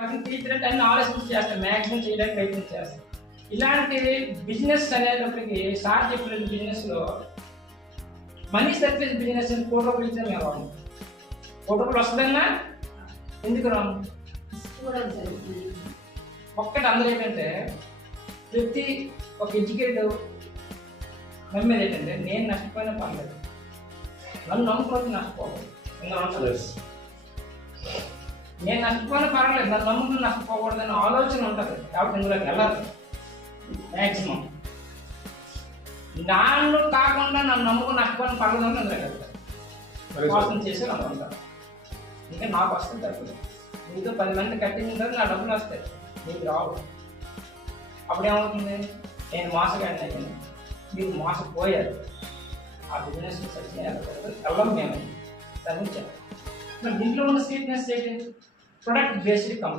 తీర్చినట్టు అన్ని ఆలోచించి చేస్తాను, మ్యాక్సిమం చేయడానికి ప్రయత్నం చేస్తాను. ఇలాంటి బిజినెస్ అనేటప్పటికి సార్ చెప్పిన బిజినెస్లో మనీ సర్వీస్ బిజినెస్ అని కోటి రూపాయలు ఇచ్చిన మేము రాము. కోటి రూపాయలు వస్తుందన్నా ఎందుకు రాము? ఒక్కటి అందరూ ఏంటంటే ప్రతి ఒక ఎడ్యుకేటెడ్ నమ్మేది ఏంటంటే నేను నష్టపోయినా పర్లేదు, నన్ను నమ్ముకోవద్దు, నష్టపోవాలి. నేను నష్టపోయినా పర్వాలేదు, నన్ను నమ్ముకుని నష్టపోకూడదని ఆలోచన ఉంటుంది. కాబట్టి ఇందులోకి వెళ్ళాలి మ్యాక్సిమం. నన్ను కాకుండా నన్ను నమ్ముకుని నష్టపోయిన పర్లేదు అంటే ఇందులోకి వెళ్తాను. మోసం చేసి అనుకుంటాను. ఇంకా నాకు వస్తుంది డబ్బులు. మీతో 10 మంది కట్టించిన తర్వాత నా డబ్బులు వస్తాయి, మీకు రావు. అప్పుడేమవుతుంది? నేను మోసగాడిని అయ్యాను, మీరు మోసపోయారు. ఆ బిజినెస్ వెళ్ళం మేము తగ్గించాం. మరి దీంట్లో ఉన్న స్వీట్నెస్ ఏంటి? Product based company.